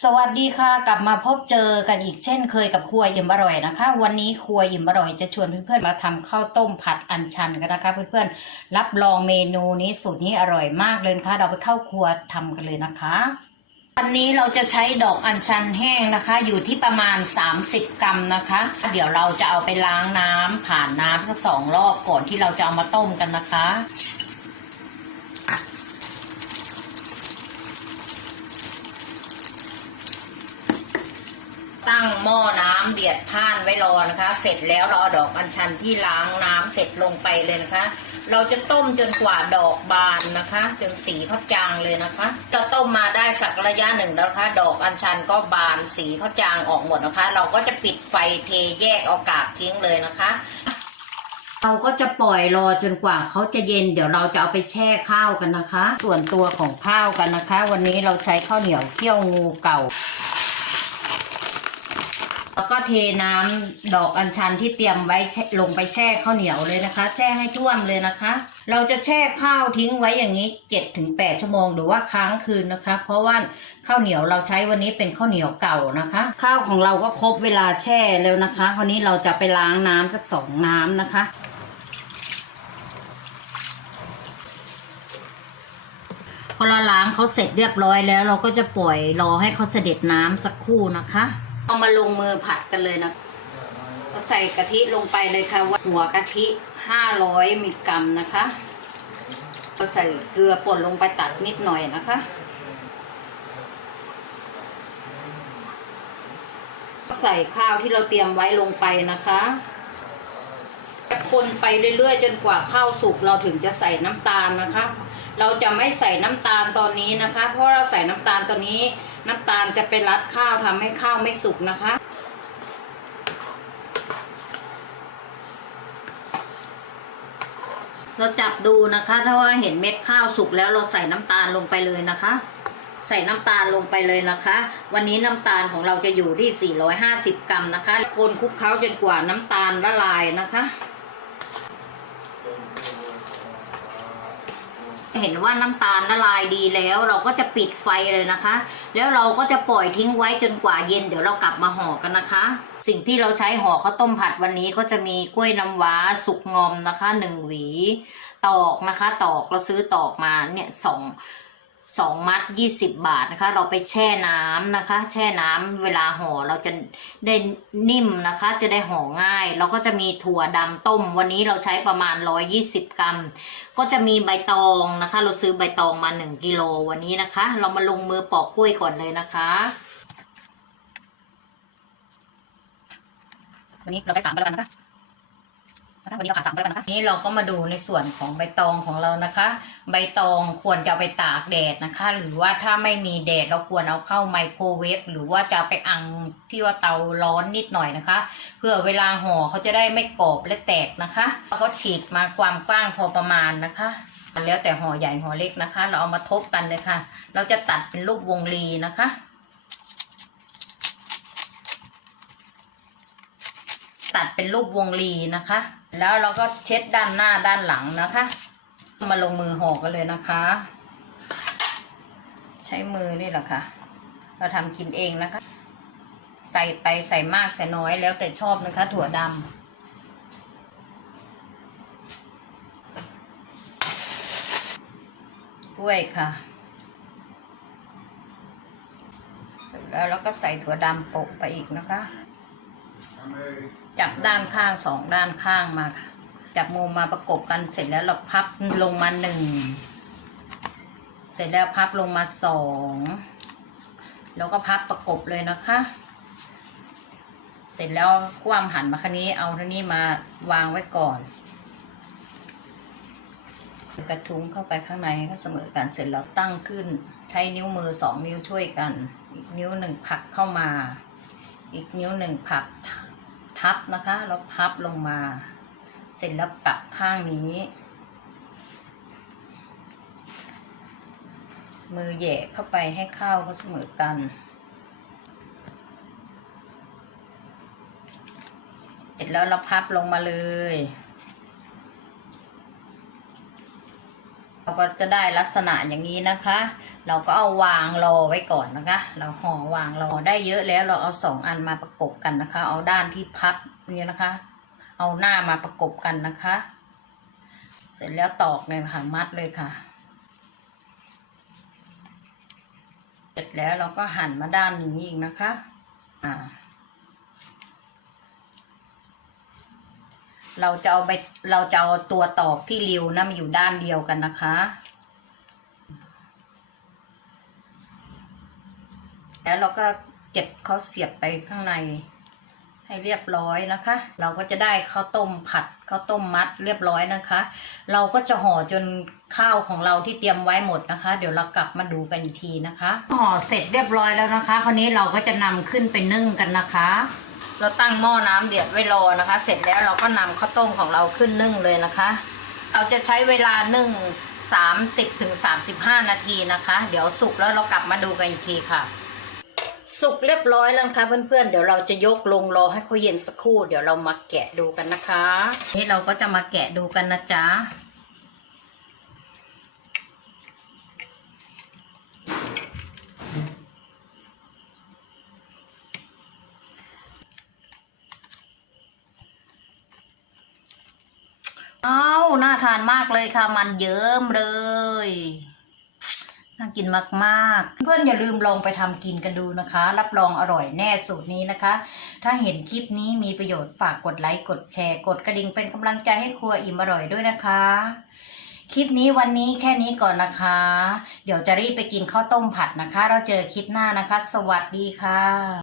สวัสดีค่ะกลับมาพบเจอกันอีกเช่นเคยกับครัวอิ่มอร่อยนะคะ วันนี้ครัวอิ่มอร่อยจะชวนเพื่อนๆมาทำข้าวต้มผัดอัญชันกันนะคะ เพื่อนๆรับรองเมนูนี้สูตรนี้อร่อยมากเลยนะคะเราไปเข้าครัวทำกันเลยนะคะวันนี้เราจะใช้ดอกอัญชันแห้งนะคะ อยู่ที่ประมาณ 30 กรัมนะคะ เดี๋ยวเราจะเอาไปล้างน้ำผ่านน้ำสักสองรอบก่อนที่เราจะเอามาต้มกันนะคะ ตั้งหม้อน้ำเดือดพ่านไว้รอนะคะ เสร็จแล้วเราเอาดอกอัญชันที่ล้างน้ำเสร็จลงไปเลยนะคะ เราจะต้มจนกว่าดอกบานนะคะ จนสีเขาจางเลยนะคะ เราต้มมาได้สักระยะหนึ่งแล้วนะคะ ดอกอัญชันก็บานสีเขาจางออกหมดนะคะ เราก็จะปิดไฟเทแยกเอากากทิ้งเลยนะคะเราก็จะปล่อยรอจนกว่าเขาจะเย็น เดี๋ยวเราจะเอาไปแช่ข้าวกันนะคะ ส่วนตัวของข้าวกันนะคะ วันนี้เราใช้ข้าวเหนียวเคี่ยวงูเก่า แล้วก็เทน้ำดอกอัญชันที่เตรียมไว้ลงไปแช่ข้าวเหนียวเลยนะคะ แช่ให้ท่วมเลยนะคะ เราจะแช่ข้าวทิ้งไว้อย่างนี้เจ็ดถึงแปดชั่วโมงหรือว่าค้างคืนนะคะ เพราะว่าข้าวเหนียวเราใช้วันนี้เป็นข้าวเหนียวเก่านะคะ ข้าวของเราก็ครบเวลาแช่แล้วนะคะ คราวนี้เราจะไปล้างน้ำสักสองน้ำนะคะพอเราล้างเขาเสร็จเรียบร้อยแล้ว เราก็จะปล่อยรอให้เขาเสด็จน้ำสักครู่นะคะ เอามาลงมือผัดกันเลยนะเราใส่กะทิลงไปเลยค่ะว่าหัวกะทิห้าร้อยมิลลิกรัมนะคะเราใส่เกลือป่นลงไปตัดนิดหน่อยนะคะ ใส่ข้าวที่เราเตรียมไว้ลงไปนะคะจะคนไปเรื่อยๆ จนกว่าข้าวสุกเราถึงจะใส่น้ำตาลนะคะ เราจะไม่ใส่น้ำตาลตอนนี้นะคะ เพราะเราใส่น้ำตาลตอนนี้ น้ำตาลจะไปรัดข้าวทำให้ข้าวไม่สุกนะคะ เราจับดูนะคะ ถ้าว่าเห็นเม็ดข้าวสุกแล้วเราใส่น้ำตาลลงไปเลยนะคะ ใส่น้ำตาลลงไปเลยนะคะ วันนี้น้ำตาลของเราจะอยู่ที่ 450 กรัมนะคะคนคลุกเคล้าจนกว่าน้ำตาลละลายนะคะเห็นว่าน้ำตาลละลายดีแล้ว เราก็จะปิดไฟเลยนะคะ แล้วเราก็จะปล่อยทิ้งไว้จนกว่าเย็นเดี๋ยวเรากลับมาห่อกันนะคะ สิ่งที่เราใช้ห่อข้าวต้มผัดวันนี้ก็จะมีกล้วยน้ำว้าสุกงอมนะคะหนึ่งหวี ตอกนะคะ ตอกเราซื้อตอกมาเนี่ยสอง สองมัดยี่สิบบาทนะคะ เราไปแช่น้ำนะคะ แช่น้ำเวลาห่อเราจะได้นิ่มนะคะ จะได้ห่อง่าย เราก็จะมีถั่วดำต้ม วันนี้เราใช้ประมาณร้อยยี่สิบกรัม ก็จะมีใบตองนะคะ เราซื้อใบตองมาหนึ่งกิโลวันนี้นะคะ เรามาลงมือปอกกล้วยก่อนเลยนะคะวันนี้เราใช้สามใบแล้วกันนะคะ นะคะวันนี้เราผ่าสามใบแล้วกันนะคะนี่เราก็มาดูในส่วนของใบตองของเรานะคะ ใบตองควรจะเอาไปตากแดดนะคะ หรือว่าถ้าไม่มีแดดเราควรเอาเข้าไมโครเวฟหรือว่าจะไปอังที่ว่าเตาร้อนนิดหน่อยนะคะเพื่อเวลาห่อเขาจะได้ไม่กรอบและแตกนะคะแล้วก็ฉีกมาความกว้างพอประมาณนะคะแล้วแต่ห่อใหญ่ห่อเล็กนะคะ เราเอามาทบกันเลยค่ะ เราจะตัดเป็นรูปวงรีนะคะตัดเป็นรูปวงรีนะคะ แล้วเราก็เช็ดด้านหน้าด้านหลังนะคะ มาลงมือห่อกันเลยนะคะ ใช้มือนี่แหละค่ะ เราทำกินเองนะคะ ใส่ไปใส่มากใส่น้อยแล้วแต่ชอบนะคะ ถั่วดำกล้วยค่ะเสร็จแล้วเราก็ใส่ถั่วดำโปะไปอีกนะคะ จับด้านข้างสองด้านข้างมาค่ะ จับมุมมาประกบกันเสร็จแล้วเราพับลงมาหนึ่งเสร็จแล้วพับลงมาสองแล้วก็พับประกบเลยนะคะ เสร็จแล้วคว่ำหันมาคันนี้เอาท่านี้มาวางไว้ก่อนกระทุ้งเข้าไปข้างในให้เสมอกันเสร็จแล้วตั้งขึ้น ใช้นิ้วมือสองนิ้วช่วยกัน อีกนิ้วหนึ่งผักเข้ามา อีกนิ้วหนึ่งผัก พับนะคะแล้วพับลงมา เสร็จแล้วกลับข้างนี้ มือแย่เข้าไปให้เข้าเขาเสมอกันเสร็จแล้วเราพับลงมาเลย เราก็จะได้ลักษณะอย่างนี้นะคะ เราก็เอาวางรอไว้ก่อนนะคะ เราห่อวางรอได้เยอะแล้วเราเอาสองอันมาประกบกันนะคะ เอาด้านที่พับนี่นะคะ เอาหน้ามาประกบกันนะคะ เสร็จแล้วตอกเลยค่ะมัดเลยค่ะ เสร็จแล้วเราก็หันมาด้านนี้อีกนะคะ อ่า เราจะเอาไปเราจะเอาตัวตอกที่ริวนะมาอยู่ด้านเดียวกันนะคะ แล้วเราก็เก็บเขาเสียบไปข้างใน ให้เรียบร้อยนะคะ เราก็จะได้ข้าวต้มผัดข้าวต้มมัดเรียบร้อยนะคะ เราก็จะห่อจนข้าวของเราที่เตรียมไว้หมดนะคะ เดี๋ยวเรากลับมาดูกันอีกทีนะคะ ห่อเสร็จเรียบร้อยแล้วนะคะ คราวนี้เราก็จะนำขึ้นไปนึ่งกันนะคะ เราตั้งหม้อน้ำเดือดไว้รอนะคะ เสร็จแล้วเราก็นำข้าวต้มของเราขึ้นนึ่งเลยนะคะ เราจะใช้เวลานึ่ง30ถึง35 นาทีนะคะ เดี๋ยวสุกแล้วเรากลับมาดูกันอีกทีค่ะ สุกเรียบร้อยแล้วนะคะเพื่อนๆ เดี๋ยวเราจะยกลงรอให้เขาเย็นสักครู่ เดี๋ยวเรามาแกะดูกันนะคะ นี่เราก็จะมาแกะดูกันนะจ๊ะ น่าทานมากเลยค่ะ มันเยิ้มเลย น่ากินมากๆ เพื่อนอย่าลืมลองไปทำกินกันดูนะคะ รับรองอร่อยแน่สูตรนี้นะคะ ถ้าเห็นคลิปนี้มีประโยชน์ฝากกดไลค์ กดแชร์ กดกระดิ่งเป็นกำลังใจให้ครัวอิ่มอร่อยด้วยนะคะคลิปนี้วันนี้แค่นี้ก่อนนะคะ เดี๋ยวจะรีบไปกินข้าวต้มผัดนะคะ เราเจอคลิปหน้านะคะ สวัสดีค่ะ